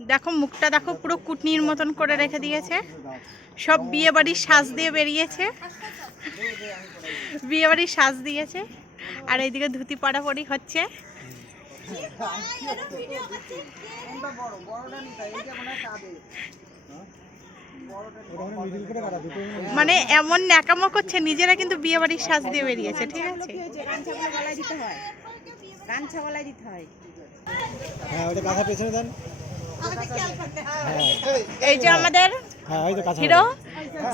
দেখো মুখটা দেখো, পুরো কুটনির মতন করে রেখে দিয়েছে। সব বিয়ে বাড়ির সাজ দিয়ে বেরিয়েছে, বিয়ে বাড়ির সাজ দিয়েছে। আর এইদিকে ধুতি পরাপরি হচ্ছে। মানে এমন ন্যাকামো করছে, নিজেরা কিন্তু বিয়ে বাড়ির সাজ দিয়ে বেরিয়েছে। ঠিক আছে, এই যে আমাদের হিরো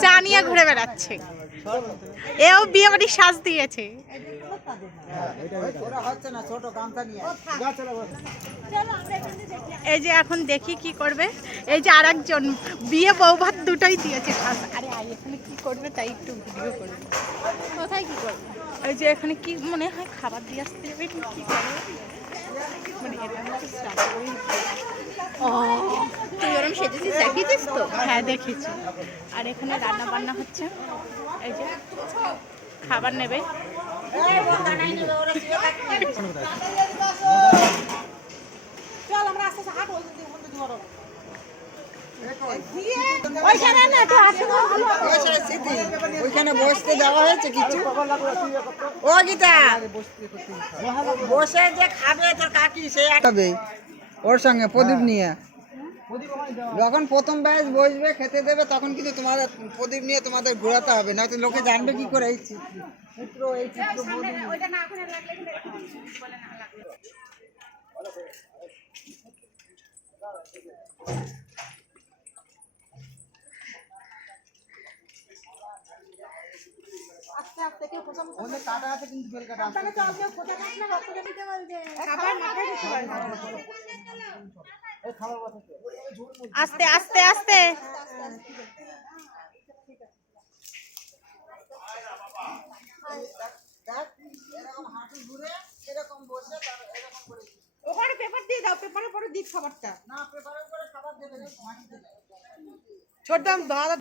চা নিয়ে ঘুরে বেড়াচ্ছে, এও বিয়ে বাড়ির সাজ দিয়েছে। এই যে এখন দেখি কি করবে। এই যে আর একজন বিয়ে বউ ভাত দুটোই দিয়েছে সাজ। আরে এখানে কি করবে তাই একটু ভিডিও করবে। কোথায় কি করবে? এই যে এখানে কি মনে হয় খাবার দিয়ে আসতে যাবে, কি করবে মানে এটা তুই ওরম সেজেছিস, দেখেছিস তো? হ্যাঁ দেখেছি। আর এখানে রান্না বান্না হচ্ছে, এই যে খাবার নেবে। ওইখানে বসতে দেওয়া হয়েছে কিছু। ও গীতা বসে যে খাবে তোর কাকি সে খাবে ওর সঙ্গে প্রদীপ নিয়ে। যখন প্রথম ব্যাচ বসবে খেতে দেবে তখন কিন্তু তোমাদের প্রদীপ নিয়ে তোমাদের ঘোরাতে হবে, না তো লোকে জানবে কি করে এই চিত্র এই চিত্র। আস্তে আস্তে আস্তে। ওখানে পেপার দিয়ে দাও, পেপারের পরে দিক খাবারটা। না পেপারের পরে খাবার দেবে না, মাটি দেবে। ছোট দাম দাদা।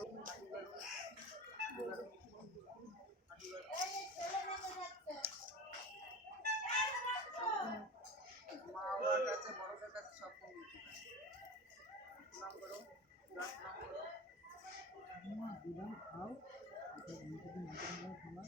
মাওয়ার কাছে বড়দের কাছে সব কম কিছু নাম করো, নাম করো। না দিলাম খাও, এটা নিতে খাবার